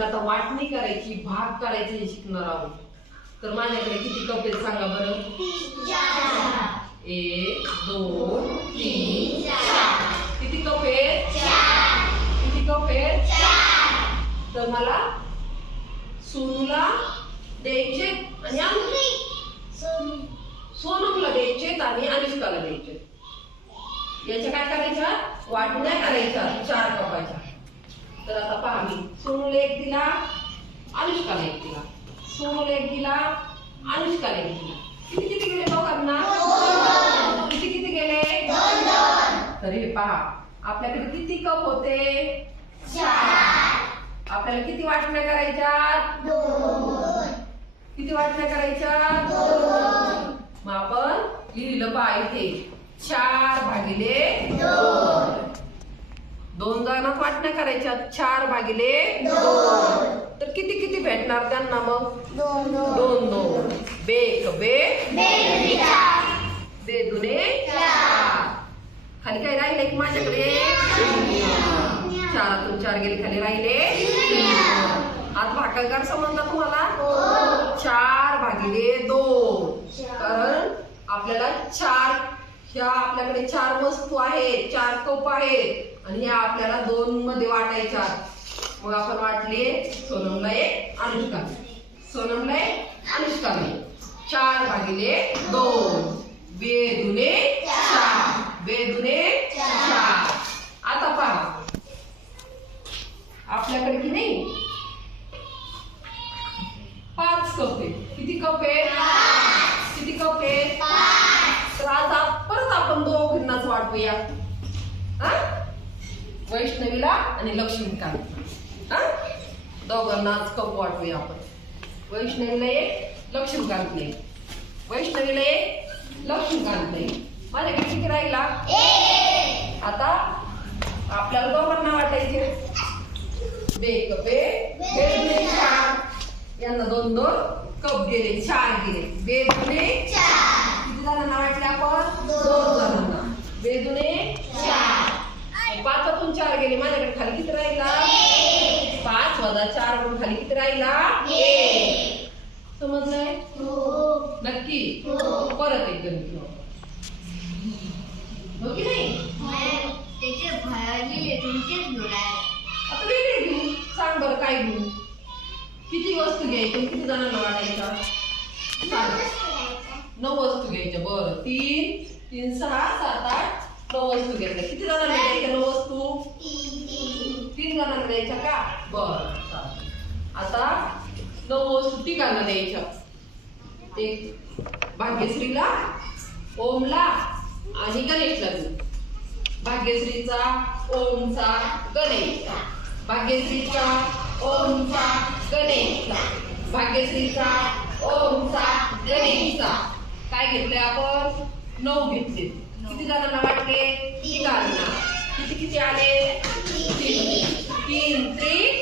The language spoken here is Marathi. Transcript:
आपण आता वाटणी करायची, भाग करायचे हे शिकणार आहोत. तर माझ्याकडे किती कप आहेत सांगा बरं? 1 2 3 4. किती कप आहेत? 4. किती कप आहेत? 4. तर मला सोनूला द्यायचे आणि सोनमला द्यायचे आणि अनुष्काला द्यायचे. याच्या काय करायच्या? वाटण्या करायच्या 4 कपाच्या. तर आता पहा, मी सोनूला 1 दिला, अनुष्काला 1 दिला. सोनूला 1 दिला, अनुष्काला 1 दिला. किती किती गेले दोघांना? 2. किती किती गेले? 2. तर हे पहा, आपल्याकडे किती कप होते? 4. आपल्याला किती वाटण्या करायच्या? 2. किती वाटण्या करायच्या? 2. मग आपण लिहिलं पहा इथे 4 भागिले 2. 2 जणांना वाटण्या करायच्या 4 भागिले 2. तर किती किती भेटणार त्यांना मग? 2 2. बेक बे बे दुने 4. खाली काय राहिले की माझ्याकडे? 4तून 4 गेले, खाली राहिले. आता भागाकार समजला तुम्हाला? 4 भागिले 2. कारण आपल्याला 4 ह्या आपल्याकडे 4 वस्तू आहेत, 4 कप आहेत आणि ह्या आपल्याला 2 मध्ये वाटायच्या. मग आपण वाटले सोनमला 1, अनुष्काला. सोनमला 1, अनुष्काला 1. 4 भागिले 2. बेदुने 4. बेदुने 4. आता पहा, आपल्याकडे की नाही 5 कप आहे. किती कप आहे? 5. किती कप आहे? 5. तर आता परत आपण दोघांनाच वाटूया. वैष्णवीला आणि लक्ष्मीकांत. दोघांनाच कप वाटूया आपण. वैष्णवीला 1, लक्ष्मीकांतला 1. वैष्णवीला 1, लक्ष्मीकांतला 1. माझ्याकडे किती राहिला? 1. आता आपल्याला दोघांना वाटायचे. बेक बे बेदुने 4. यांना 2 2 कप गेले, 4 गेले. बेदुने 4. किती जणांना वाटले आपण? 2 जणांना. बेदुने 4. 5तून 4 गेले, माझ्याकडे खाली किती राहिला? 5 वजा 4 म्हणून खाली किती राहिला? 1. समजलंय? नक्की? परत एकदम हो की नाही? आता वेगळे घेऊ. सांग बरं काय घेऊ? किती वस्तू घ्यायच्या? किती जणांना वाटायच्या? 9 वस्तू घ्यायच्या. बरं, 3 3 6 7 8 9 वस्तू घ्यायच्या. किती जणांना द्यायच्या 9 वस्तू? 3 जणांना द्यायच्या का? बरं, चालेल. आता 9 वस्तू तिघांना द्यायच्या. एक भाग्यश्रीला, ओमला आणि गणेशला देऊ. भाग्यश्रीचा, ओमचा, गणेशचा. भाग्यश्रीचा, ओमचा, गणेशचा. भाग्यश्रीचा, ओमचा, गणेशचा. काय घेतले आपण? 9 घेतले. किती जणांना वाटले? 3 जणांना. किती किती आले? 3 3